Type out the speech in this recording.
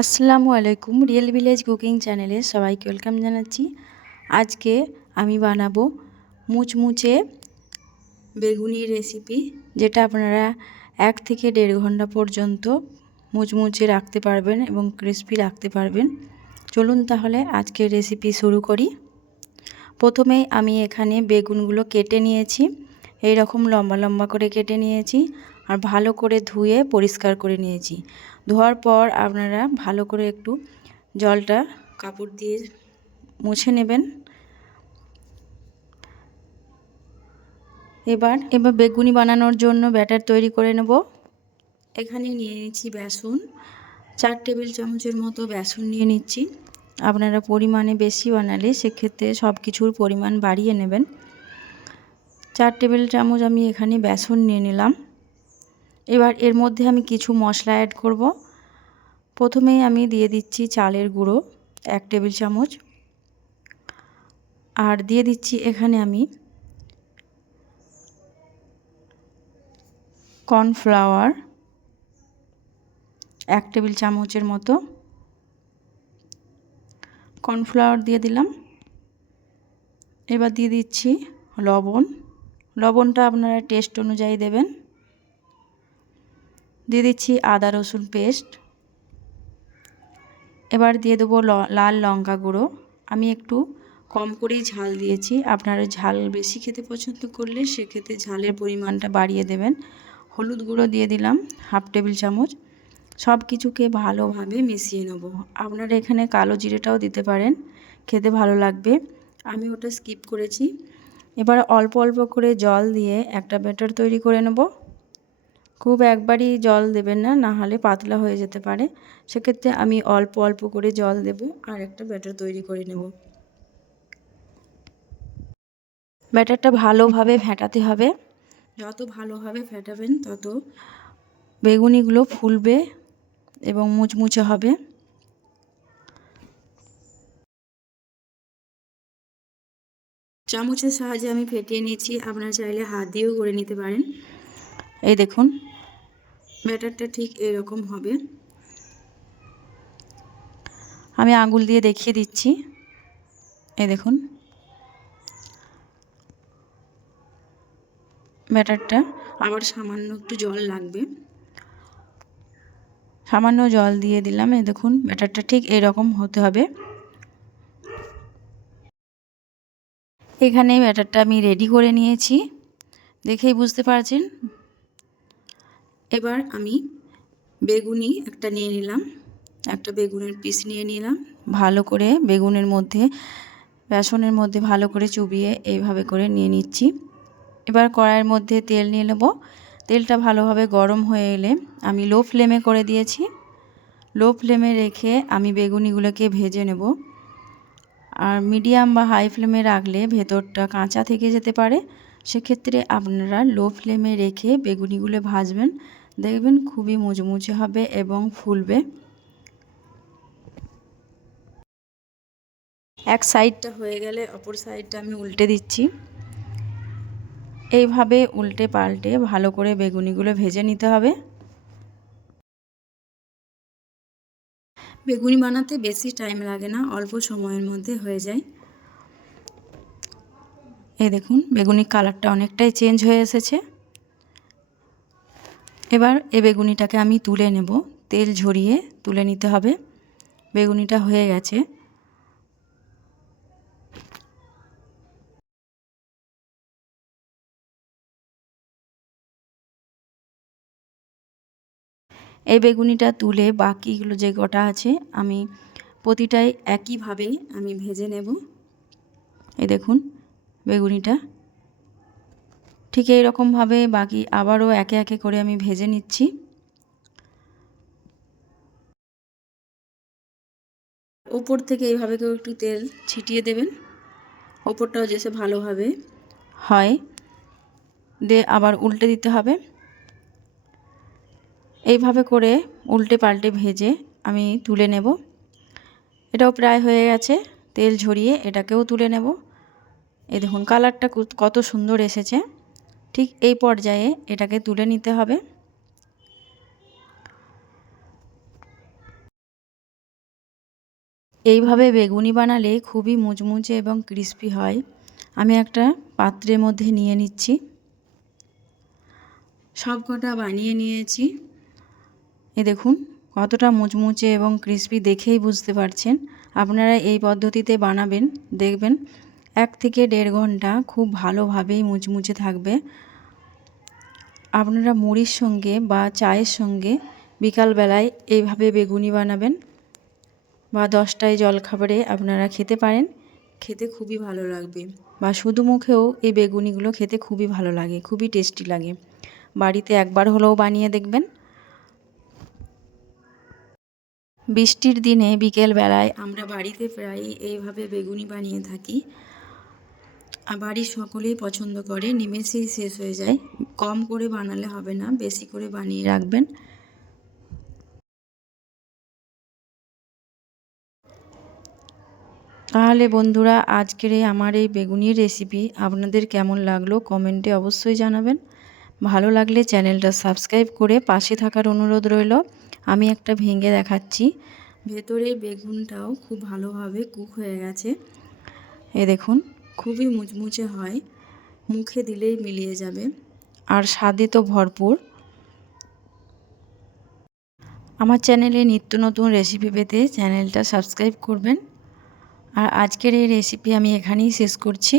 আসসালামু আলাইকুম। Real village cooking চ্যানেলে সবাইকে ওয়েলকাম জানাচ্ছি। আজকে আমি বানাবো মুচমুচে বেগুনি রেসিপি, যেটা আপনারা 1 থেকে 1.5 ঘন্টা পর্যন্ত মুচমুচে রাখতে পারবেন এবং ক্রিস্পি রাখতে পারবেন। চলুন তাহলে আজকের রেসিপি শুরু করি। প্রথমেই আমি এখানে বেগুনগুলো কেটে নিয়েছি, এই রকম লম্বা লম্বা করে কেটে নিয়েছি আর ভালো করে ধুয়ে পরিষ্কার করে নিয়েছি। ধোয়ার পর আপনারা ভালো করে একটু জলটা কাপড় দিয়ে মুছে নেবেন। এবার বেগুনি বানানোর জন্য ব্যাটার তৈরি করে নেব। এখানে নিয়ে নিচ্ছি বেসন, 4 টেবিল চামচের মতো বেসন নিয়ে নিচ্ছি। আপনারা পরিমাণে বেশি বানালে সেক্ষেত্রে সব কিছুর পরিমাণ বাড়িয়ে নেবেন। 4 টেবিল চামচ আমি এখানে বেসন নিয়ে নিলাম। এবার এর মধ্যে আমি কিছু মশলা অ্যাড করব। প্রথমেই আমি দিয়ে দিচ্ছি চালের গুঁড়ো 1 টেবিল চামচ, আর দিয়ে দিচ্ছি এখানে আমি কর্নফ্লাওয়ার 1 টেবিল চামচের মতো কর্নফ্লাওয়ার দিয়ে দিলাম। এবার দিয়ে দিচ্ছি লবণ। লবণটা আপনারা টেস্ট অনুযায়ী দেবেন। দিয়ে দিচ্ছি আদা রসুন পেস্ট। এবার দিয়ে দেবো লাল লঙ্কা গুঁড়ো। আমি একটু কম করেই ঝাল দিয়েছি, আপনারা ঝাল বেশি খেতে পছন্দ করলে সেক্ষেত্রে ঝালের পরিমাণটা বাড়িয়ে দেবেন। হলুদ গুঁড়ো দিয়ে দিলাম 1/2 টেবিল চামচ। সব কিছুকে ভালোভাবে মিশিয়ে নেব। আপনারা এখানে কালো জিরেটাও দিতে পারেন, খেতে ভালো লাগবে, আমি ওটা স্কিপ করেছি। এবার অল্প অল্প করে জল দিয়ে একটা ব্যাটার তৈরি করে নেব। খুব একবারই জল দেবেন না, না হলে পাতলা হয়ে যেতে পারে। সেক্ষেত্রে আমি অল্প অল্প করে জল দেব আর একটা ব্যাটার তৈরি করে নেব। ব্যাটারটা ভালোভাবে ফেটাতে হবে। যত ভালোভাবে ফেটাবেন তত বেগুনিগুলো ফুলবে এবং মুচমুচে হবে। চামচের সাহায্যে আমি ফেটিয়ে নিয়েছি, আপনারা চাইলে হাত দিয়েও করে নিতে পারেন। এই দেখুন ব্যাটারটা ঠিক এরকম হবে। আমি আঙুল দিয়ে দেখিয়ে দিচ্ছি। এই দেখুন ব্যাটারটা, আবার সামান্য একটু জল লাগবে, সামান্য জল দিয়ে দিলাম। এই দেখুন ব্যাটারটা ঠিক এরকম হতে হবে। এখানে ব্যাটারটা আমি রেডি করে নিয়েছি, দেখেই বুঝতে পারছেন। এবার আমি বেগুনি একটা নিয়ে নিলাম, একটা বেগুনের পিস নিয়ে নিলাম। ভালো করে বেগুনের মধ্যে বেসনের মধ্যে ভালো করে চুবিয়ে এইভাবে করে নিয়ে নিচ্ছি। এবার কড়াইয়ের মধ্যে তেল নিয়ে নেব। তেলটা ভালোভাবে গরম হয়ে এলে আমি লো ফ্লেমে করে দিয়েছি। লো ফ্লেমে রেখে আমি বেগুনিগুলোকে ভেজে নেব। আর মিডিয়াম বা হাই ফ্লেমে রাখলে ভেতরটা কাঁচা থেকে যেতে পারে। সেক্ষেত্রে আপনারা লো ফ্লেমে রেখে বেগুনিগুলো ভাজবেন, দেখবেন খুবই মুচমুচে হবে এবং ফুলবে। এক সাইডটা হয়ে গেলে অপর সাইডটা আমি উল্টে দিচ্ছি। এইভাবে উল্টে পাল্টে ভালো করে বেগুনিগুলো ভেজে নিতে হবে। বেগুনি বানাতে বেশি টাইম লাগে না, অল্প সময়ের মধ্যে হয়ে যায়। এই দেখুন বেগুনির কালারটা অনেকটাই চেঞ্জ হয়ে এসেছে। এবার এই বেগুনিটাকে আমি তুলে নেব, তেল ঝরিয়ে তুলে নিতে হবে। বেগুনিটা হয়ে গেছে। এই বেগুনিটা তুলে বাকিগুলো যে কটা আছে আমি প্রতিটাই একইভাবে আমি ভেজে নেব। এই দেখুন বেগুনিটা ঠিক এই রকমভাবে বাকি আবারও একে একে করে আমি ভেজে নিচ্ছি। ওপর থেকে এইভাবে কেউ একটু তেল ছিটিয়ে দেবেন, ওপরটাও যেসে ভালোভাবে হয় দিয়ে আবার উল্টে দিতে হবে। এইভাবে করে উল্টে পাল্টে ভেজে আমি তুলে নেব। এটাও প্রায় হয়ে গেছে, তেল ঝরিয়ে এটাকেও তুলে নেব। এই দেখুন কালারটা কত সুন্দর এসেছে। ঠিক এই পর্যায়ে এটাকে তুলে নিতে হবে। এইভাবে বেগুনি বানালে খুবই মুচমুচে এবং ক্রিস্পি হয়। আমি একটা পাত্রের মধ্যে নিয়ে নিচ্ছি। সব কটা বানিয়ে নিয়েছি। দেখুন কতটা মুচমুচে এবং ক্রিস্পি, দেখেই বুঝতে পারছেন। আপনারা এই পদ্ধতিতে বানাবেন, দেখবেন 1 থেকে 1.5 ঘন্টা খুব ভালোভাবেই মুচমুচে থাকবে। আপনারা মুড়ির সঙ্গে বা চায়ের সঙ্গে বিকালবেলায় এইভাবে বেগুনি বানাবেন, বা 10টায় জলখাবারে আপনারা খেতে পারেন। খেতে খুবই ভালো লাগবে, বা শুধু মুখেও এই বেগুনিগুলো খেতে খুবই ভালো লাগে, খুবই টেস্টি লাগে। বাড়িতে একবার হলেও বানিয়ে দেখবেন। বৃষ্টির দিনে বিকেলবেলায় আমরা বাড়িতে প্রায়ই এইভাবে বেগুনি বানিয়ে থাকি। বাড়ির সকলেই পছন্দ করে, নিমেষেই শেষ হয়ে যায়। কম করে বানালে হবে না, বেশি করে বানিয়ে রাখবেন। তাহলে বন্ধুরা, আজকের আমার এই বেগুনির রেসিপি আপনাদের কেমন লাগলো কমেন্টে অবশ্যই জানাবেন। ভালো লাগলে চ্যানেলটা সাবস্ক্রাইব করে পাশে থাকার অনুরোধ রইল। আমি একটা ভেঙে দেখাচ্ছি। ভেতরের বেগুনটাও খুব ভালোভাবে কুক হয়ে গেছে। দেখুন খুবই মুচমুচে হয়, মুখে দিলেই মিলিয়ে যাবে, আর স্বাদে তো ভরপুর। আমার চ্যানেলে নিত্য নতুন রেসিপি পেতে চ্যানেলটা সাবস্ক্রাইব করবেন। আর আজকের এই রেসিপি আমি এখানেই শেষ করছি।